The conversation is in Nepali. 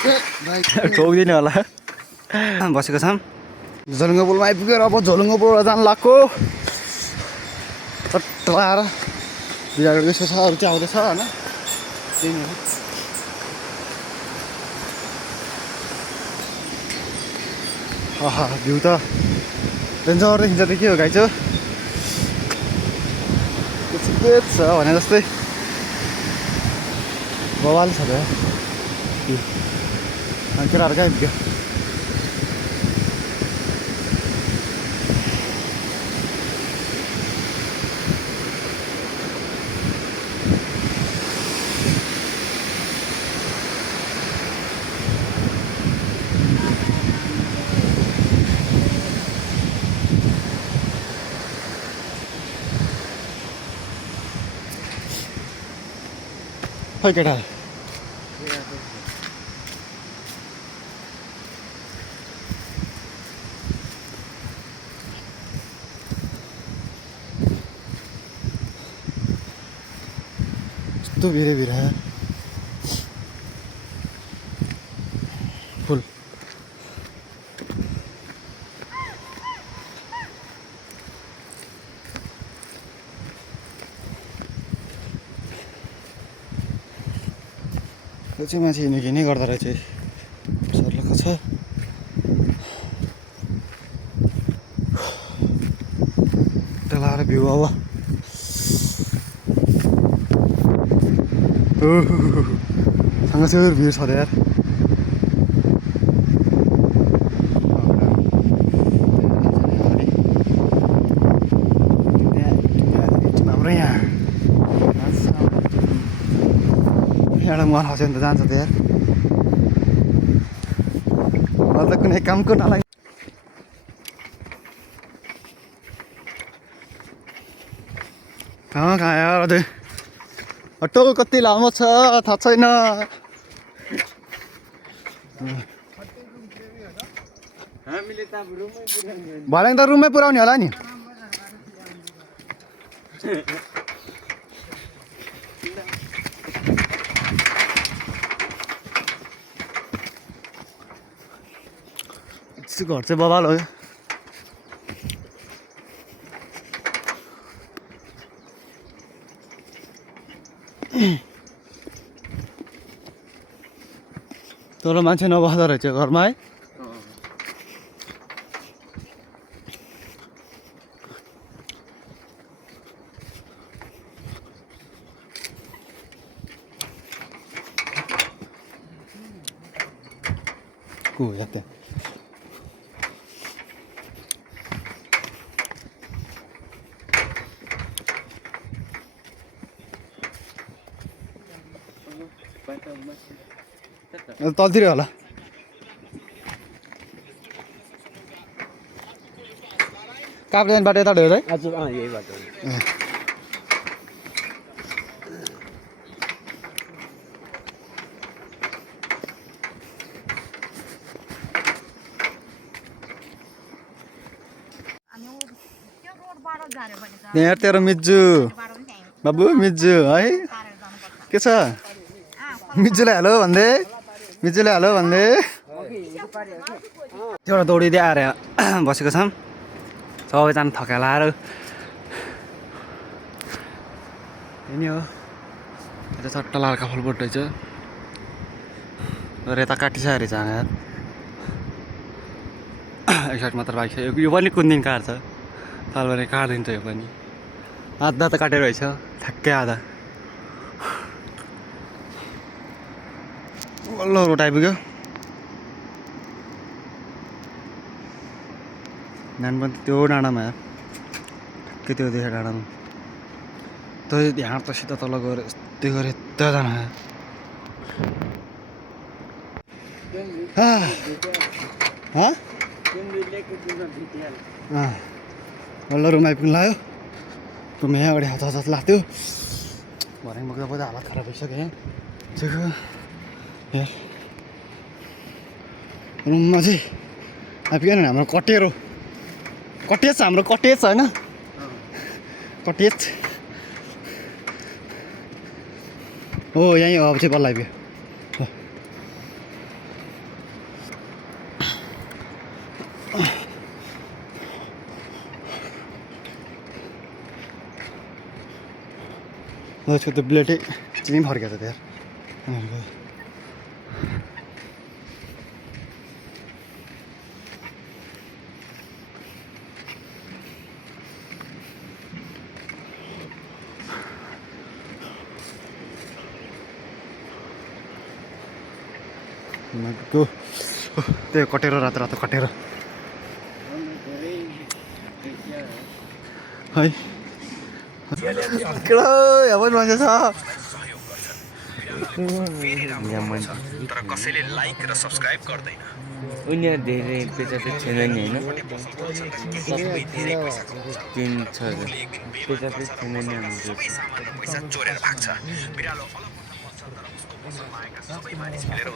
ठोक्दिन होला बसेको छौँ झोलुङ्गो पुलमा आइपुग्यो र अब झोलुङ्गो पुलबाट जानु लाग्यो चट्ट आएर बिराको यसो छ अरू चाहिँ आउँदैछ होइन त्यही नै हो भ्यू त डेन्जर देखिन्छ त के हो गाई चाहिँ छ भने जस्तै बवाल छ त केटाहरू कहाँ आइपुग्यो खै केटा यस्तो भिरे भिरा फुल त्यो चाहिँ मान्छे हिँड्ने गर्दो रहेछ सर्लको छ लाएर भ्यू अब सँगसँगै भिड छ यार हाम्रो यहाँ एउटा मन हस्यो भने त जान्छ त यार मलाई त कुनै कामको नलाग्यो कहाँ यार अझै अटो कति लामो छ थाहा छैन भरे त रुममै पुऱ्याउने होला नि घर चाहिँ बवाल हो तर मान्छे नबस्दो रहेछ घरमा है को याते तलतिर होला काप्रेन बाटो यता ढेर है हजुर यही बाटो यहाँ तेरो मिज्जू बाबु मिज्जू है के छ मिज्जूलाई हेलो भन्दै मिज्जूलाई हेलो भन्दै एउटा दौडिँदै आएर बसेको छौँ सबैजना थकाएर आएर यही हो यता चट्ट लालका फुल बोट रहेछ र यता काटिसकेको रहेछ यार एक साइड मात्र बाइक छ यो पनि कुन दिन काट्छ ताल भने काटिदिन्छ यो पनि आधा त काटेर रहेछ ठ्याक्कै आधा बल्ल रोड आइपुग्यो नान पनि त्यो डाँडामा यार के त्यो देखेँ डाँडामा त्यो यहाँ त सिधा तल गएर यस्तै गरे यता जानु बल्ल रुम आइपुग्नु लाग्यो रुम यहाँ अगाडि हात हात लाग्थ्यो भरे मग्दा बग्दा हालत खराब भइसक्यो यहाँ यार रुममा चाहिँ आइपुग्यो नि हाम्रो कटेरो कटेज छ हाम्रो कटेज छ होइन कटेज हो यहीँ हो अब चाहिँ बल्ल आइपुग्यो उसको त्यो ब्लेडै चाहिँ फर्केको छ त्यहाँ को त्यो कटेर रातो रातो कटेर है केडो यहाँ पनि मान्छे छ तर कसैले लाइक र सब्स्क्राइब गर्दैन उनीहरू धेरै पेचापेच छैन नि होइन सबै धेरै पैसा तिन छ पेचापेच छैन नि हाम्रो पैसा चोरेर भाग्छ बिरालो अलग तर उसको पसलमा आएका सबै मानिस मिलेर